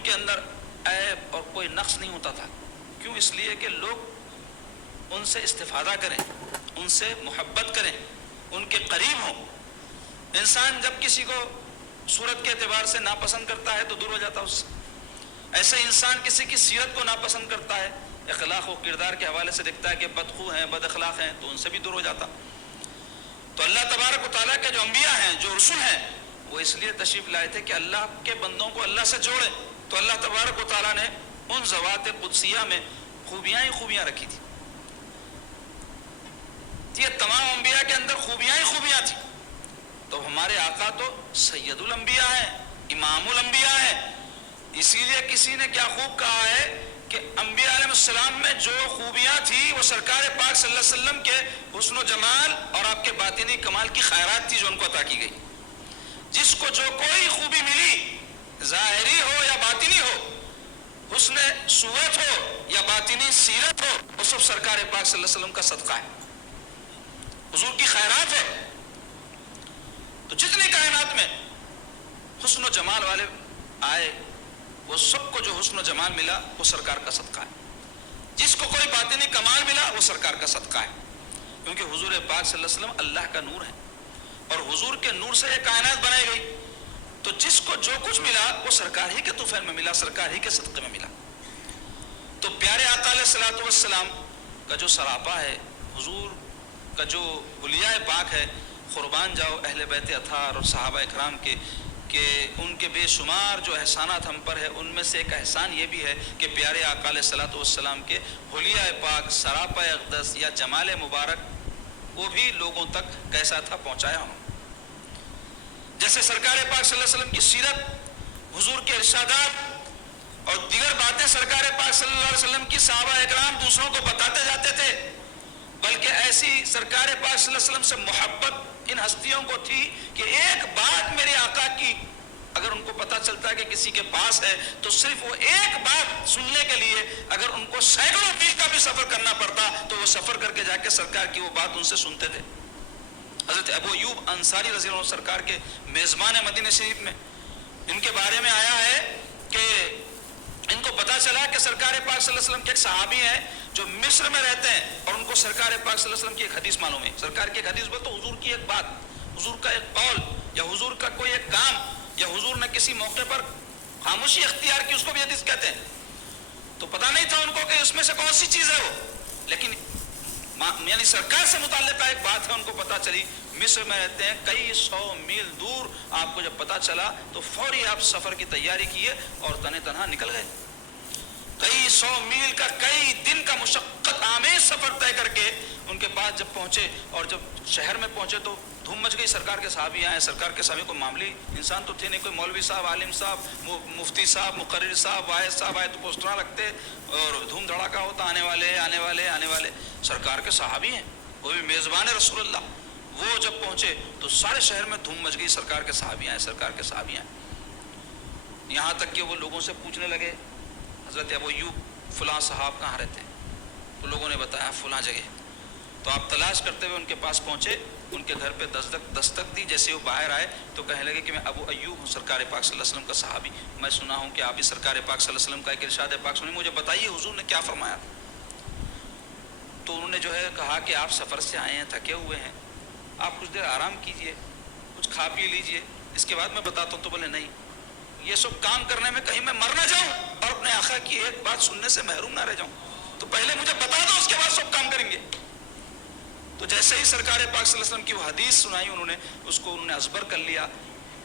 ان کے اندر عیب اور کوئی نقص نہیں ہوتا تھا. کیوں؟ اس لیے کہ لوگ ان سے استفادہ کریں، ان سے محبت کریں، ان کے قریب ہوں. انسان جب کسی کو صورت کے اعتبار سے ناپسند کرتا ہے تو دور ہو جاتا ہے اس سے. ایسے انسان کسی کی سیرت کو ناپسند کرتا ہے، اخلاق و کردار کے حوالے سے دیکھتا ہے کہ بدخو ہیں، بد اخلاق ہیں، تو ان سے بھی دور ہو جاتا. تو اللہ تبارک و تعالیٰ کے جو انبیاء ہیں، جو رسول ہیں، وہ اس لیے تشریف لائے تھے کہ اللہ کے بندوں کو اللہ سے جوڑے. تو اللہ تبارک و تعالیٰ نے ان ذوات قدسیہ میں خوبیاں ہی خوبیاں رکھی تھی. یہ تمام انبیاء کے اندر خوبیاں ہی خوبیاں تھیں. تو ہمارے آقا تو سید الانبیاء ہیں، امام الانبیاء ہیں. اسی لیے کسی نے کیا خوب کہا ہے کہ انبیاء علیہ السلام میں جو خوبیاں تھی وہ سرکار پاک صلی اللہ علیہ وسلم کے حسن و جمال اور آپ کے باطنی کمال کی خیرات تھی جو ان کو عطا کی گئی. جس کو جو کوئی خوبی ملی، ظاہری ہو یا باطنی ہو، حسن صورت ہو یا باطنی سیرت ہو، وہ سب سرکار پاک صلی اللہ علیہ وسلم کا صدقہ ہے، حضور کی خیرات ہے. تو جتنی کائنات میں حسن و جمال والے آئے، وہ سب کو جو حسن و جمال ملا وہ سرکار کا صدقہ ہے. جس کو کوئی باطنی کمال ملا وہ سرکار کا صدقہ ہے. کیونکہ حضور پاک صلی اللہ علیہ وسلم اللہ کا نور ہے، اور حضور کے نور سے یہ کائنات بنائی گئی. تو جس کو جو کچھ ملا وہ سرکار ہی کے طفیل میں ملا، سرکار ہی کے صدقے میں ملا. تو پیارے آقا علیہ الصلوۃ والسلام کا جو سراپا ہے، حضور کا جو حلیہ پاک ہے، قربان جاؤ اہل بیت اطہار اور صحابہ اکرام کے کہ ان کے بے شمار جو احسانات ہم پر ہے. ان میں سے ایک احسان یہ بھی ہے کہ پیارے آقا علیہ الصلوۃ والسلام کے حلیہ پاک، سراپا اقدس یا جمال مبارک وہ بھی لوگوں تک کیسا تھا پہنچایا ہوں. جیسے سرکار پاک صلی اللہ علیہ وسلم کی سیرت، حضور کے ارشادات اور دیگر باتیں سرکار پاک صلی اللہ علیہ وسلم کی صحابہ اکرام دوسروں کو بتاتے جاتے تھے. بلکہ ایسی سرکار پاک صلی اللہ علیہ وسلم سے محبت ان ہستیوں کو تھی کہ ایک بات میرے آقا کی اگر ان کو پتہ چلتا ہے کہ کسی کے پاس ہے تو صرف وہ ایک بات سننے کے لیے اگر ان کو سینکڑوں میل کا بھی سفر کرنا پڑتا تو وہ سفر کر کے جا کے سرکار کی وہ بات ان سے سنتے تھے. حضرت ابو ایوب انصاری رضی اللہ عنہ سرکار کے میزبان مدینہ شریف میں ان کے بارے میں آیا ہے کہ ان کو پتا چلا کہ سرکار پاک صلی اللہ علیہ وسلم کے ایک صحابی ہیں جو مصر میں رہتے ہیں اور ان کو سرکار پاک صلی اللہ علیہ وسلم کی ایک حدیث معلوم ہے. سرکار کی ایک حدیث بول تو حضور کی ایک بات، حضور کا ایک قول یا حضور کا کوئی ایک کام یا حضور نے کسی موقع پر خاموشی اختیار کی، اس کو بھی حدیث کہتے ہیں. تو پتا نہیں تھا ان کو کہ اس میں سے کون سی چیز ہے وہ، لیکن یعنی سرکار سے متعلقہ ایک بات ہے ان کو پتا چلی. مصر میں رہتے ہیں، کئی 100 میل دور. آپ کو جب پتا چلا تو فوری آپ سفر کی تیاری کیے اور تنہا نکل گئے. کئی 100 میل کا، کئی دن کا مشقت آمیز سفر طے کر کے ان کے پاس جب پہنچے اور جب شہر میں پہنچے تو دھوم مچ گئی. سرکار کے صحابی آئے، سرکار کے صحابی کو معاملی انسان تو تھے نہیں، کوئی مولوی صاحب، عالم صاحب، مفتی صاحب، مقرر صاحب، واعظ صاحب آئے تو پوسٹر لگتے اور دھوم دھڑاکا ہوتا، آنے والے آنے والے آنے والے. سرکار کے صحابی ہیں، وہ بھی میزبان رسول اللہ. وہ جب پہنچے تو سارے شہر میں دھوم مچ گئی، سرکار کے صحابی آئے، سرکار کے صحابی آئے. یہاں تک کہ وہ لوگوں سے پوچھنے لگے حضرت ابو ایوب فلاں صاحب کہاں رہتے ہیں؟ تو لوگوں نے بتایا فلاں جگہ. تو آپ تلاش کرتے ہوئے ان کے پاس پہنچے، ان کے گھر پہ دستک دی. جیسے وہ باہر آئے تو کہنے لگے کہ میں ابو ایوب ہوں، سرکار پاک صلی اللہ علیہ وسلم کا صحابی. میں سنا ہوں کہ آپ بھی سرکار پاک صلی اللہ علیہ وسلم کا ایک ارشاد پاک سنیں، مجھے بتائیے حضور نے کیا فرمایا. تو انہوں نے جو ہے کہا کہ آپ سفر سے آئے ہیں، تھکے ہوئے ہیں، آپ کچھ دیر آرام کیجئے، کچھ کھا پی لیجئے، اس کے بعد میں بتاتا ہوں. تو بولے نہیں، یہ سب کام کرنے میں کہیں میں مر نہ جاؤں اور اپنے آقا کی ایک بات سننے سے محروم نہ رہ جاؤں، تو پہلے مجھے بتا دو، اس کے بعد سب کام کریں گے. تو جیسے ہی سرکار پاک صلی اللہ علیہ وسلم کی وہ حدیث سنائی انہوں نے، اس کو انہوں نے ازبر کر لیا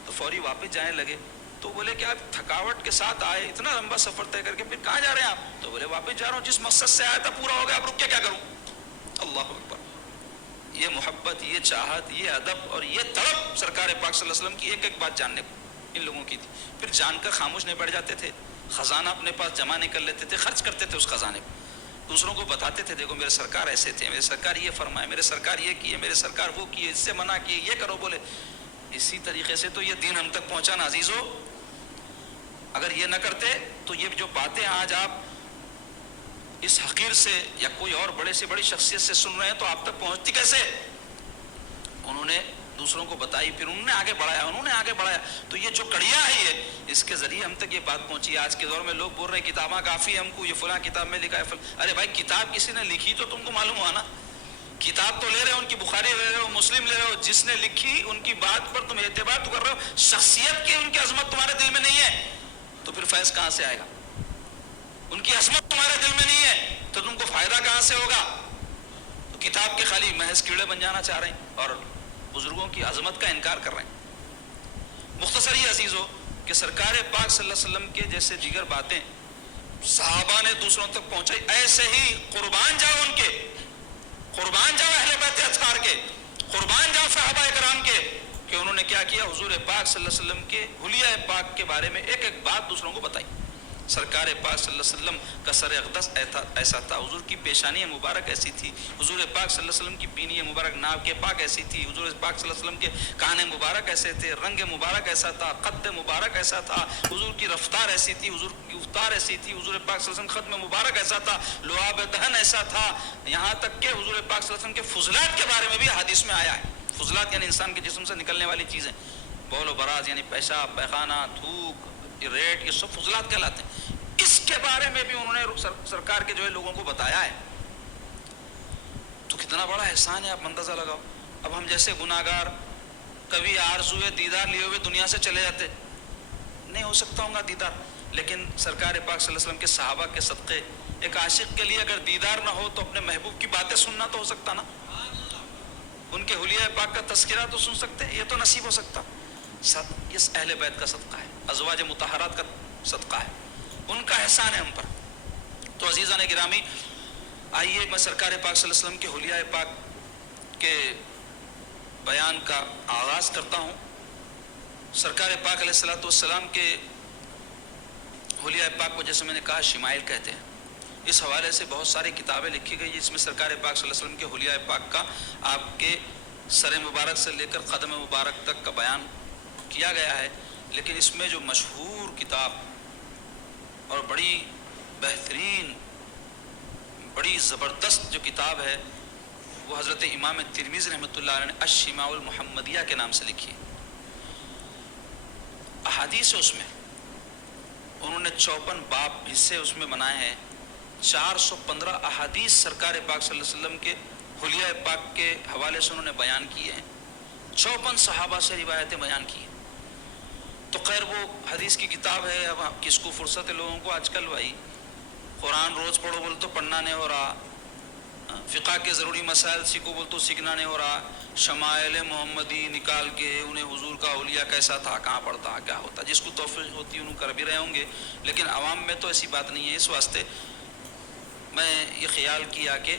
تو فوری واپس جانے لگے. تو بولے کہ آپ تھکاوٹ کے ساتھ آئے، اتنا لمبا سفر طے کر کے، پھر کہاں جا رہے ہیں آپ؟ تو بولے واپس جا رہا ہوں، جس مقصد سے آیا تھا پورا ہو گیا، اب رک کے کیا کروں. اللہ اکبر. یہ محبت، یہ چاہت، یہ ادب اور یہ طلب سرکار پاک صلی اللہ علیہ وسلم کی ایک ایک بات جاننے کو ان لوگوں کی تھی. پھر جان کر خاموش نہیں بیٹھ جاتے تھے، خزانہ اپنے پاس جمع نہیں کر لیتے تھے، خرچ کرتے تھے اس خزانے کو. دوسروں کو بتاتے تھے دیکھو میرے سرکار ایسے تھے، میرے سرکار یہ فرمائے، میرے سرکار یہ کیے، میرے سرکار وہ کیے، اس سے منع کیے، یہ کرو. بولے اسی طریقے سے تو یہ دین ہم تک پہنچا نا عزیزو. اگر یہ نہ کرتے تو یہ جو باتیں آج آپ اس حقیر سے یا کوئی اور بڑے سے بڑی شخصیت سے سن رہے ہیں تو آپ تک پہنچتی کیسے. انہوں نے دوسروں کو بتائی، پھر انہوں نے آگے بڑھایا. تو یہ جو کڑیاں ہے، یہ اس کے ذریعے ہم تک یہ بات پہنچی ہے. آج کے دور میں لوگ بول رہے ہیں کتاباں کافی ہے ہم کو, یہ فلاں کتاب میں لکھا ہے ارے بھائی کتاب کسی نے لکھی تو تم کو معلوم ہوا نا. کتاب تو لے رہے ہو, ان کی بخاری لے رہے ہو, مسلم لے رہے ہو, جس نے لکھی ان کی بات پر تم اعتبار تو کر رہے ہو, شخصیت کی ان کی عظمت تمہارے دل میں نہیں ہے تو پھر فیض کہاں سے آئے گا؟ ان کی عظمت تمہارے دل میں نہیں ہے تو تم کو فائدہ کہاں سے ہوگا؟ تو کتاب کے خالی محض کیڑے بن جانا چاہ رہے ہیں اور بزرگوں کی عظمت کا انکار کر رہے ہیں. مختصر یہ عزیزو کہ سرکار پاک صلی اللہ علیہ وسلم کے جیسے دیگر باتیں صحابہ نے دوسروں تک پہنچائی, ایسے ہی قربان جاؤ ان کے, قربان جاؤ اہل بیت اطہار کے, قربان جاؤ صحابہ کرام کے, کہ انہوں نے کیا کیا, حضور پاک صلی اللہ علیہ وسلم کے حلیہ پاک کے بارے میں ایک ایک بات دوسروں کو بتائی. سرکار پاک صلی اللہ علیہ وسلم کا سر اقدس ایسا تھا, حضور کی پیشانی مبارک ایسی تھی, حضور پاک صلی اللہ علیہ وسلم کی بینی مبارک ناک کے پاک ایسی تھی, حضور پاک صلی اللہ علیہ وسلم کے کان مبارک ایسے تھے, رنگ مبارک ایسا تھا, قد مبارک ایسا تھا, حضور کی رفتار ایسی تھی, حضور کی افطار ایسی تھی, حضور پاک صلی اللہ علیہ وسلم ختم مبارک ایسا تھا, لعاب دہن ایسا تھا, یہاں تک کہ حضور پاک صلی اللہ علیہ وسلم کے فضلات کے بارے میں بھی حدیث میں آیا ہے. فضلات یعنی انسان کے جسم سے نکلنے والی چیزیں, بول و براز یعنی پیشاب, پیخانہ, تھوک, ریٹ, یہ سب فضلات کہلاتے ہیں. اس کے بارے میں بھی انہوں نے سرکار کے جو ہے لوگوں کو بتایا ہے. تو کتنا بڑا احسان ہے, آپ اندازہ لگاؤ. اب ہم جیسے گناہگار کبھی آرزوئے دیدار لیے ہوئے دنیا سے چلے جاتے, نہیں ہو سکتا ہوں گا دیدار, لیکن سرکار پاک صلی اللہ علیہ وسلم کے صحابہ کے صدقے ایک عاشق کے لیے اگر دیدار نہ ہو تو اپنے محبوب کی باتیں سننا تو ہو سکتا نا, ان کے حلیہ پاک کا تذکرہ تو سن سکتے, یہ تو نصیب ہو سکتا. یہ اہل بیت کا صدقہ ہے, ازواج مطہرات کا صدقہ ہے, ان کا احسان ہے ہم پر. تو عزیزان گرامی, آئیے میں سرکار پاک صلی اللہ علیہ وسلم کے حلیہ پاک کے بیان کا آغاز کرتا ہوں. سرکار پاک علیہ الصلوۃ والسلام کے حلیہ پاک کو جیسے میں نے کہا شمائل کہتے ہیں. اس حوالے سے بہت ساری کتابیں لکھی گئی جس میں سرکار پاک صلی اللہ علیہ وسلم کے حلیہ پاک کا آپ کے سر مبارک سے لے کر قدم مبارک تک کا بیان کیا گیا ہے. لیکن اس میں جو مشہور کتاب اور بڑی بہترین, بڑی زبردست جو کتاب ہے وہ حضرت امام ترمذی رحمۃ اللہ علیہ نے الشماع المحمدیہ کے نام سے لکھی ہے. احادیث اس میں انہوں نے 54 باب حصے اس میں بنائے ہیں. 415 احادیث سرکار پاک صلی اللہ علیہ وسلم کے حلیہ پاک کے حوالے سے انہوں نے بیان کیے ہیں. 54 صحابہ سے روایتیں بیان کی ہیں. تو خیر وہ حدیث کی کتاب ہے, اب کس کو فرصت ہے لوگوں کو آج کل بھائی قرآن روز پڑھو بول تو پڑھنا نہیں ہو رہا, فقہ کے ضروری مسائل سیکھو بول تو سیکھنا نہیں ہو رہا, شمائل محمدی نکال کے انہیں حضور کا حلیہ کیسا تھا, کہاں پڑھتا, کیا ہوتا, جس کو توفیق ہوتی انہوں کر بھی رہے ہوں گے, لیکن عوام میں تو ایسی بات نہیں ہے. اس واسطے میں یہ خیال کیا کہ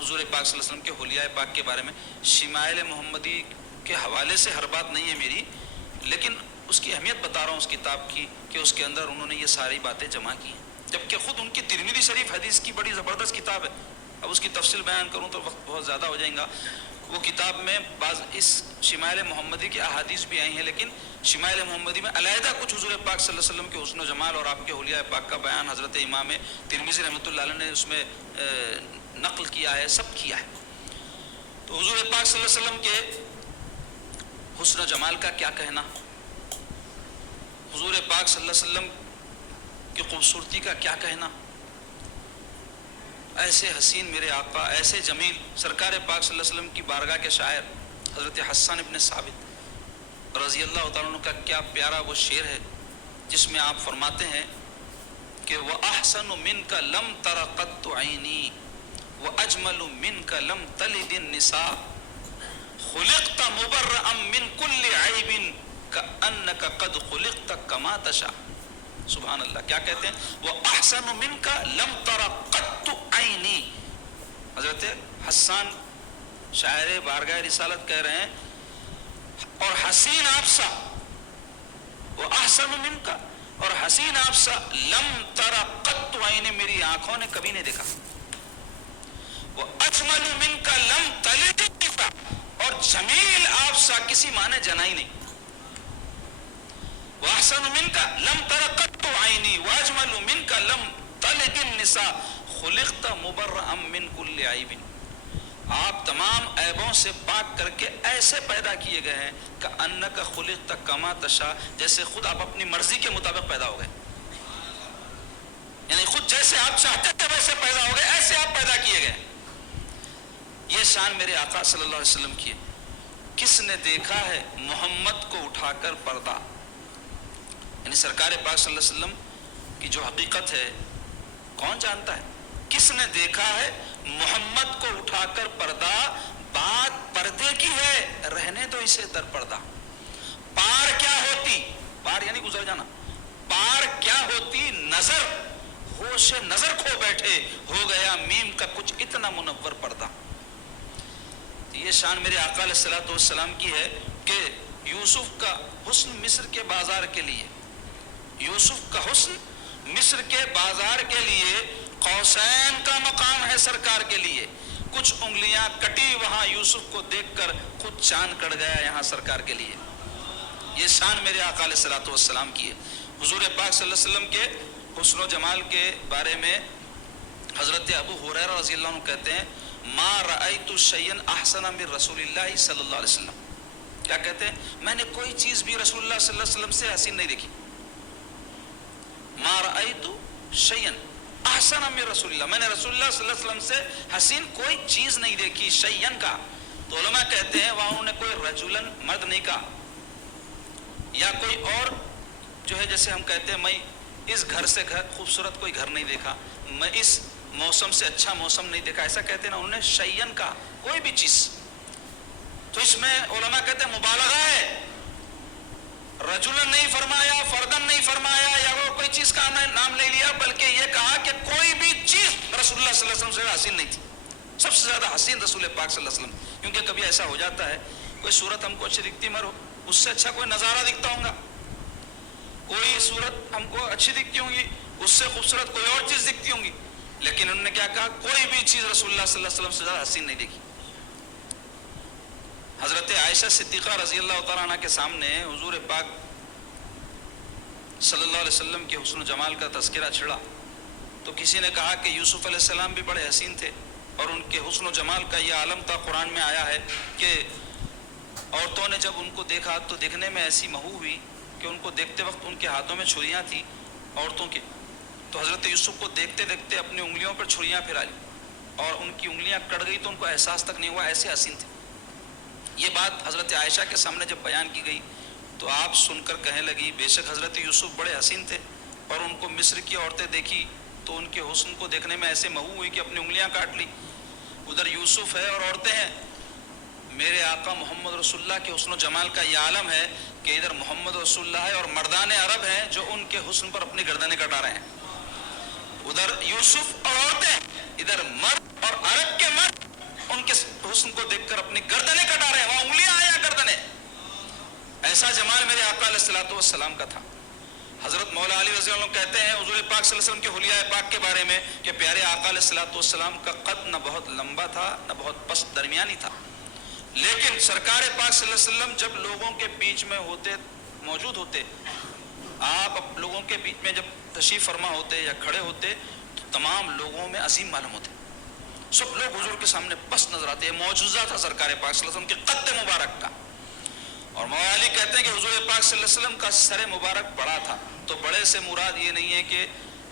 حضور پاک صلی اللہ علیہ وسلم کے حلیہ پاک کے بارے میں شمائل محمدی کے حوالے سے ہر بات نہیں ہے میری, لیکن اس کی اہمیت بتا رہا ہوں اس کتاب کی کہ اس کے اندر انہوں نے یہ ساری باتیں جمع کی ہیں. جبکہ خود ان کی ترمذی شریف حدیث کی بڑی زبردست کتاب ہے. اب اس کی تفصیل بیان کروں تو وقت بہت زیادہ ہو جائیں گا. وہ کتاب میں بعض اس شمائل محمدی کی احادیث بھی آئی ہیں, لیکن شمائل محمدی میں علیحدہ کچھ حضور پاک صلی اللہ علیہ وسلم کے حسن و جمال اور آپ کے حلیہ پاک کا بیان حضرت امام ترمذی رحمۃ اللہ علیہ نے اس میں نقل کیا ہے, سب کیا ہے. تو حضور پاک صلی اللہ علیہ وسلم کے حسن و جمال کا کیا کہنا, حضور پاک صلی اللہ علیہ وسلم کی خوبصورتی کا کیا کہنا. ایسے حسین میرے آقا, ایسے جمیل سرکار پاک صلی اللہ علیہ وسلم کی بارگاہ کے شاعر حضرت حسان ابن ثابت رضی اللہ تعالیٰ عنہ کا کیا پیارا وہ شعر ہے جس میں آپ فرماتے ہیں کہ وَأَحْسَنُ مِنْكَ لَمْ تَرَ قَطُّ عَيْنِي وَأَجْمَلُ مِنْكَ لَمْ تَلِدِ النِّسَاءُ خُلِقْتَ مُبَرَّأً مِنْ كُلِّ عَيْبٍ كَأَنَّكَ قَدْ خُلِقْتَ كَمَا تَشَاءُ. سبحان اللہ, کیا کہتے ہیں, وَأَحْسَنُ مِنْكَ لَمْ تَرَ قَطُّ عَيْنِي. حضرت حسان شاعر بارگاہ رسالت کہہ رہے ہیں اور حسین آپ سا, وَأَحْسَنُ مِنْكَ, اور حسین آپ سا, لم ترى قط عین, میری آنکھوں نے کبھی نہیں دیکھا. وَأَجْمَلُ مِنْكَ لم تلد النساء, اور جمیل آپ سا کسی ماں نے جنا ہی نہیں. وَأَحْسَنُ مِنْكَ لم ترى قط عینی وَأَجْمَلُ مِنْكَ لم تلد النساء خُلِقْتَ مُبَرَّأً مِنْ كُلِّ عَيْبٍ. آپ تمام عیبوں سے پاک کر کے ایسے پیدا کیے گئے ہیں کہ انک خلقت کما تشاء, جیسے خود آپ اپنی مرضی کے مطابق پیدا ہو آپ چاہتے تھے ویسے پیدا ہو گئے، ایسے آپ پیدا کیے گئے. یہ شان میرے آقا صلی اللہ علیہ وسلم کی ہے. کس نے دیکھا ہے محمد کو اٹھا کر پردہ؟ یعنی سرکار پاک صلی اللہ علیہ وسلم کی جو حقیقت ہے کون جانتا ہے؟ کس نے دیکھا ہے محمد کو اٹھا کر پردہ؟ بات پردے کی ہے، رہنے دو اسے در پردہ. پار کیا ہوتی، پار یعنی گزر جانا، پار کیا ہوتی نظر، ہوش نظر کھو بیٹھے، ہو گیا میم کا کچھ اتنا منور پردہ. یہ شان میرے آقا علیہ الصلوۃ والسلام کی ہے کہ یوسف کا حسن مصر کے بازار کے لیے، یوسف کا حسن مصر کے بازار کے لیے قوسین کا مقام ہے سرکار کے لیے. کچھ انگلیاں کٹی وہاں یوسف کو دیکھ کر خود چاند کٹ گیا یہاں سرکار کے لیے. یہ شان میرے آقا علیہ الصلوۃ والسلام کی ہے. حضور پاک صلی اللہ علیہ وسلم کے حسن و جمال کے بارے میں حضرت ابو ہریرہ رضی اللہ عنہ کہتے ہیں ما رأیت شیئا احسن من رسول اللہ صلی اللہ علیہ وسلم. کیا کہتے ہیں؟ میں نے کوئی چیز بھی رسول اللہ صلی اللہ علیہ وسلم سے حسین نہیں دیکھی. ما رأیت شیئا احسن من رسول اللہ، میں نے رسول اللہ صلی اللہ علیہ وسلم سے حسین کوئی چیز نہیں دیکھی. شیئا کا تو علماء کہتے ہیں وہاں انہوں نے کوئی رجلن مرد نہیں کہا، یا کوئی اور جو ہے جیسے ہم کہتے ہیں میں اس گھر سے گھر خوبصورت کوئی گھر نہیں دیکھا، میں اس موسم سے اچھا موسم نہیں دیکھا، ایسا کہتے ہیں نا. انہوں نے شیئن کا کوئی بھی چیز، تو اس میں علماء کہتے ہیں مبالغہ ہے. رجلن نہیں فرمایا، فردن نہیں فرمایا، یا وہ کوئی چیز کا نام نہیں لیا، بلکہ یہ کہا کہ کوئی بھی چیز رسول اللہ صلی اللہ علیہ وسلم سے حسین نہیں تھی. سب سے زیادہ حسین رسول پاک صلی اللہ علیہ وسلم. کیونکہ کبھی ایسا ہو جاتا ہے کوئی صورت ہم کو اچھی دکھتی مگر اس سے اچھا کوئی نظارہ دکھتا ہوگا، کوئی صورت ہم کو اچھی دکھتی ہوں گی اس سے خوبصورت کوئی اور چیز دکھتی ہوں گی، لیکن انہوں نے کیا کہا کوئی بھی چیز رسول اللہ صلی اللہ علیہ وسلم سے زیادہ حسین نہیں دیکھی. حضرت عائشہ صدیقہ رضی اللہ تعالیٰ عنہ کے سامنے حضور پاک صلی اللہ علیہ وسلم کے حسن و جمال کا تذکرہ چھڑا تو کسی نے کہا کہ یوسف علیہ السلام بھی بڑے حسین تھے، اور ان کے حسن و جمال کا یہ عالم تھا. قرآن میں آیا ہے کہ عورتوں نے جب ان کو دیکھا تو دیکھنے میں ایسی مہو ہوئی کہ ان کو دیکھتے وقت ان کے ہاتھوں میں چھریاں تھیں عورتوں کے، تو حضرت یوسف کو دیکھتے دیکھتے اپنی انگلیوں پر چھریاں پھرا لی اور ان کی انگلیاں کٹ گئی تو ان کو احساس تک نہیں ہوا، ایسے حسین تھے. یہ بات حضرت عائشہ کے سامنے جب بیان کی گئی تو آپ سن کر کہنے لگی بے شک حضرت یوسف بڑے حسین تھے، اور ان کو مصر کی عورتیں دیکھی تو ان کے حسن کو دیکھنے میں ایسے مہو ہوئی کہ اپنی انگلیاں کاٹ لی. ادھر یوسف ہے اور عورتیں ہیں، میرے آقا محمد رسول اللہ کے حسن و جمال کا یہ عالم ہے کہ ادھر محمد رسول اللہ ہے اور مردان عرب ہیں جو ان کے حسن پر اپنی گردنیں کٹا رہے ہیں. ادھر یوسف اور عورتیں، ادھر مرد اور عرب کے مرد ان کے حسن کو دیکھ کر اپنی گردنیں کٹا رہے ہیں، وہاں انگلیاں آیا گردنیں. ایسا جمال میرے آقا علیہ الصلوۃ والسلام کا تھا. حضرت مولا علی رضی اللہ عنہ کہتے ہیں حضور پاک صلی اللہ علیہ وسلم کے حلیہ پاک کے بارے میں کہ پیارے آقا علیہ الصلوۃ والسلام کا قد نہ بہت لمبا تھا نہ بہت پست، درمیانی تھا، لیکن سرکار پاک صلی اللہ علیہ وسلم جب لوگوں کے بیچ میں ہوتے، موجود ہوتے، آپ لوگوں کے بیچ میں جب تشریف فرما ہوتے یا کھڑے ہوتے تو تمام لوگوں میں عظیم معلوم ہوتے، سب لوگ حضور کے سامنے پست نظر آتے. معجزہ تھا سرکار پاک صلی اللہ علیہ وسلم کے قد مبارک کا. اور مولا علی کہتے ہیں کہ حضور پاک صلی اللہ علیہ وسلم کا سر مبارک بڑا تھا. تو بڑے سے مراد یہ نہیں ہے کہ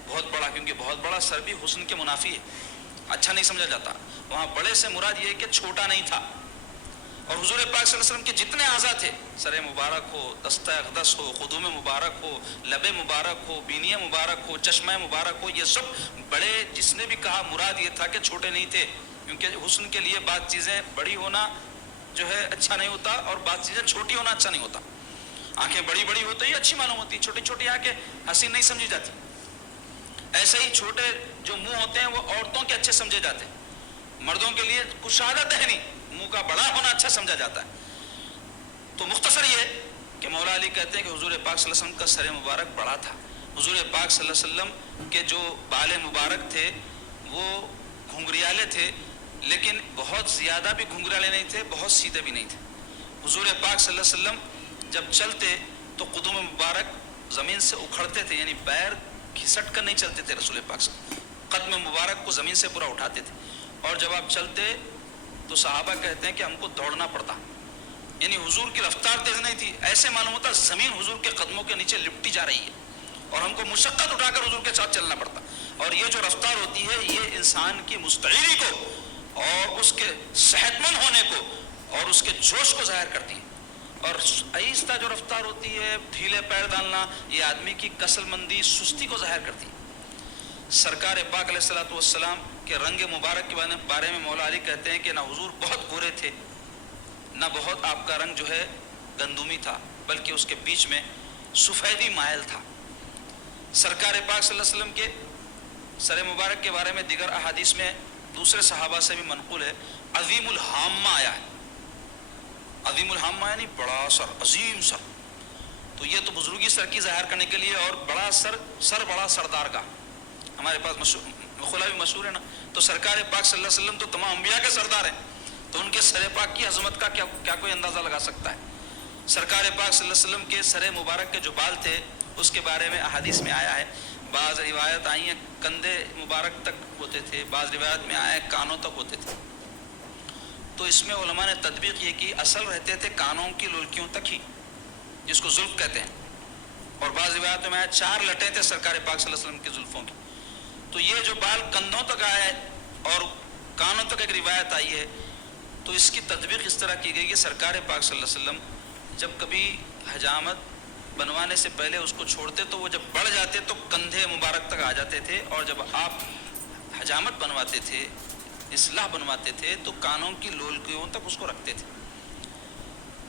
بہت بڑا، کیونکہ بہت بڑا سر بھی حسن کے منافی ہے، اچھا نہیں سمجھا جاتا. وہاں بڑے سے مراد یہ ہے کہ چھوٹا نہیں تھا. اور حضور پاک صلی اللہ علیہ وسلم کے جتنے اعضاء تھے، سر مبارک ہو، دستہ اقدس ہو، قدوم مبارک ہو، لب مبارک ہو، بینی مبارک ہو، چشمہ مبارک ہو، یہ سب بڑے، جس نے بھی کہا مراد یہ تھا کہ چھوٹے نہیں تھے. کیونکہ حسن کے لیے بعض چیزیں بڑی ہونا جو ہے اچھا نہیں ہوتا اور بعض چیزیں چھوٹی ہونا اچھا نہیں ہوتا. آنکھیں بڑی بڑی ہوتی ہی اچھی معلوم ہوتی، چھوٹی چھوٹی آنکھیں حسین نہیں سمجھی جاتی. ایسے ہی چھوٹے جو منہ ہوتے ہیں وہ عورتوں کے اچھے سمجھے جاتے ہیں، مردوں کے لیے کشادت ہے نہیں، منہ کا بڑا ہونا اچھا سمجھا جاتا ہے. تو مختصر یہ کہ مولا علی کہتے ہیں کہ حضور پاک صلی اللہ علیہ وسلم کا سر مبارک بڑا تھا. حضور پاک صلی اللہ علیہ وسلم کے جو بال مبارک تھے وہ گھنگریالے تھے، لیکن بہت زیادہ بھی گھنگریالے نہیں تھے، بہت سیدھے بھی نہیں تھے. حضور پاک صلی اللہ علیہ وسلم جب چلتے تو قدم مبارک زمین سے اکھڑتے تھے، یعنی پیر گھسٹ کر نہیں چلتے تھے. رسول پاک صلی اللہ علیہ وسلم قدم مبارک کو زمین سے پورا اٹھاتے تھے. اور جب آپ چلتے تو صحابہ کہتے ہیں کہ ہم کو دوڑنا پڑتا، یعنی حضور کی رفتار تیز نہیں تھی، ایسے معلوم ہوتا زمین حضور کے قدموں کے نیچے لپٹی جا رہی ہے. اور ہم کو مشقت اٹھا کر حضور کے ساتھ چلنا پڑتا. اور یہ جو رفتار ہوتی ہے یہ انسان کی مستعیری کو اور اس کے صحت مند ہونے کو اور اس کے جوش کو ظاہر کرتی ہے. اور آہستہ جو رفتار ہوتی ہے ڈھیلے پیر ڈالنا یہ آدمی کی کسل مندی سستی کو ظاہر کرتی ہے. سرکار پاک علیہ الصلوۃ والسلام کے رنگ مبارک کے بارے میں مولا علی کہتے ہیں کہ نہ حضور بہت گورے تھے نہ بہت آپ کا رنگ جو ہے گندمی تھا، بلکہ اس کے بیچ میں سفیدی مائل تھا. سرکار پاک صلی اللہ علیہ وسلم کے سر مبارک کے بارے میں دیگر احادیث میں دوسرے صحابہ سے بھی منقول ہے عظیم الحامہ آیا ہے. عظیم الحامہ یعنی بڑا سر، عظیم سر. تو یہ تو بزرگی سر کی ظاہر کرنے کے لیے، اور بڑا سر بڑا سردار کا. ہمارے پاس خلا بھی مشہور ہے نا. تو سرکار پاک صلی اللہ علیہ وسلم تو تمام انبیاء کے سردار ہیں، تو ان کے سر پاک کی عظمت کا کیا کوئی اندازہ لگا سکتا ہے. سرکار پاک صلی اللہ علیہ وسلم کے سر مبارک کے جو بال تھے اس کے بارے میں احادیث میں آیا ہے. بعض روایت آئی ہیں کندھے مبارک تک ہوتے تھے، بعض روایت میں آیا ہے کانوں تک ہوتے تھے. تو اس میں علماء نے تطبیق یہ کی اصل رہتے تھے کانوں کی لڑکیوں تک ہی، جس کو زلف کہتے ہیں. اور بعض روایت میں آیا 4 لٹیں تھے سرکار پاک صلی اللہ علیہ وسلم کی زلفوں کی. تو یہ جو بال کندھوں تک آیا ہے اور کانوں تک ایک روایت آئی ہے، تو اس کی تطبیق اس طرح کی گئی کہ سرکار پاک صلی اللہ علیہ وسلم جب کبھی حجامت بنوانے سے پہلے اس کو چھوڑتے تو وہ جب بڑھ جاتے تو کندھے مبارک تک آ جاتے تھے، اور جب آپ حجامت بنواتے تھے، اصلاح بنواتے تھے، تو کانوں کی لولکیوں تک اس کو رکھتے تھے.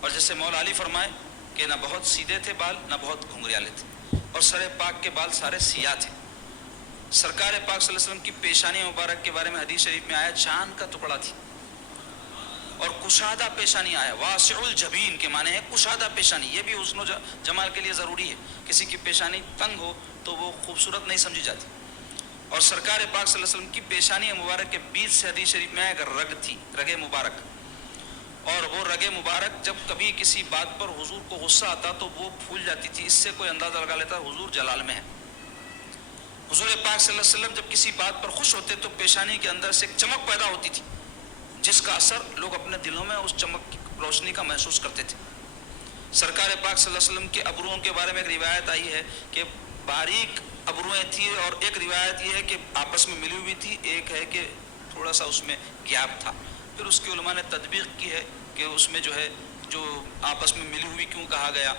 اور جیسے مولا علی فرمائے کہ نہ بہت سیدھے تھے بال نہ بہت گھنگریالے تھے، اور سر پاک کے بال سارے سیاہ تھے. سرکار پاک صلی اللہ علیہ وسلم کی پیشانی مبارک کے بارے میں حدیث شریف میں آیا چاند کا ٹکڑا تھی، اور کشادہ پیشانی آیا. واسع الجبین کے معنی ہے کشادہ پیشانی. یہ بھی حسن و جمال کے لیے ضروری ہے. کسی کی پیشانی تنگ ہو تو وہ خوبصورت نہیں سمجھی جاتی. اور سرکار پاک صلی اللہ علیہ وسلم کی پیشانی مبارک کے بیچ سے حدیث شریف میں آیا کہ رگ تھی، رگ مبارک. اور وہ رگ مبارک جب کبھی کسی بات پر حضور کو غصہ آتا تو وہ پھول جاتی تھی. اس سے کوئی اندازہ لگا لیتا حضور جلال میں ہے. حضور پاک صلی اللہ علیہ وسلم جب کسی بات پر خوش ہوتے تو پیشانی کے اندر سے ایک چمک پیدا ہوتی تھی، جس کا اثر لوگ اپنے دلوں میں اس چمک کی روشنی کا محسوس کرتے تھے. سرکار پاک صلی اللہ علیہ وسلم کے ابروؤں کے بارے میں ایک روایت آئی ہے کہ باریک ابروئیں تھی، اور ایک روایت یہ ہے کہ آپس میں ملی ہوئی تھی، ایک ہے کہ تھوڑا سا اس میں گیپ تھا. پھر اس کی علماء نے تطبیق کی ہے کہ اس میں جو ہے جو آپس میں ملی ہوئی کیوں کہا گیا،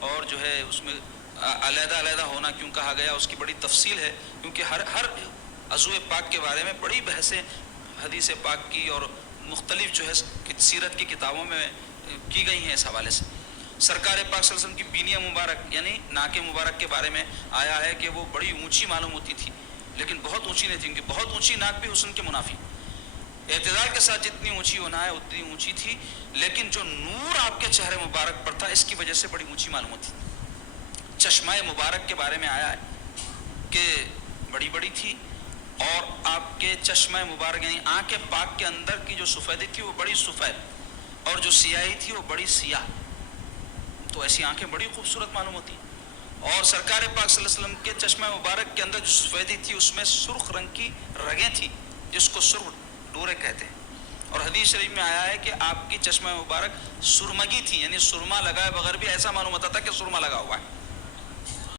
اور جو ہے اس میں علیحدہ علیحدہ ہونا کیوں کہا گیا، اس کی بڑی تفصیل ہے. کیونکہ ہر عضو پاک کے بارے میں بڑی بحثیں حدیث پاک کی اور مختلف جو ہے سیرت کی کتابوں میں کی گئی ہیں اس حوالے سے. سرکار پاک صلی اللہ علیہ وسلم کی بینی مبارک یعنی ناک مبارک کے بارے میں آیا ہے کہ وہ بڑی اونچی معلوم ہوتی تھی، لیکن بہت اونچی نہیں تھی، کیونکہ بہت اونچی ناک بھی حسن کے منافی. اعتدال کے ساتھ جتنی اونچی ہونا ہے اتنی اونچی تھی، لیکن جو نور آپ کے چہرے مبارک پر تھا اس کی وجہ سے بڑی اونچی معلوم ہوتی. چشمہ مبارک کے بارے میں آیا ہے کہ بڑی بڑی تھی، اور آپ کے چشمہ مبارک یعنی آنکھ پاک کے اندر کی جو سفیدی تھی وہ بڑی سفید، اور جو سیاہی تھی وہ بڑی سیاہ. تو ایسی آنکھیں بڑی خوبصورت معلوم ہوتی ہیں. اور سرکار پاک صلی اللہ علیہ وسلم کے چشمہ مبارک کے اندر جو سفیدی تھی اس میں سرخ رنگ کی رگیں تھیں، جس کو سرخ ڈورے کہتے ہیں. اور حدیث شریف میں آیا ہے کہ آپ کی چشمہ مبارک سرمگی تھی، یعنی سرما لگائے بغیر بھی ایسا معلوم ہوتا تھا کہ سرما لگا ہوا ہے.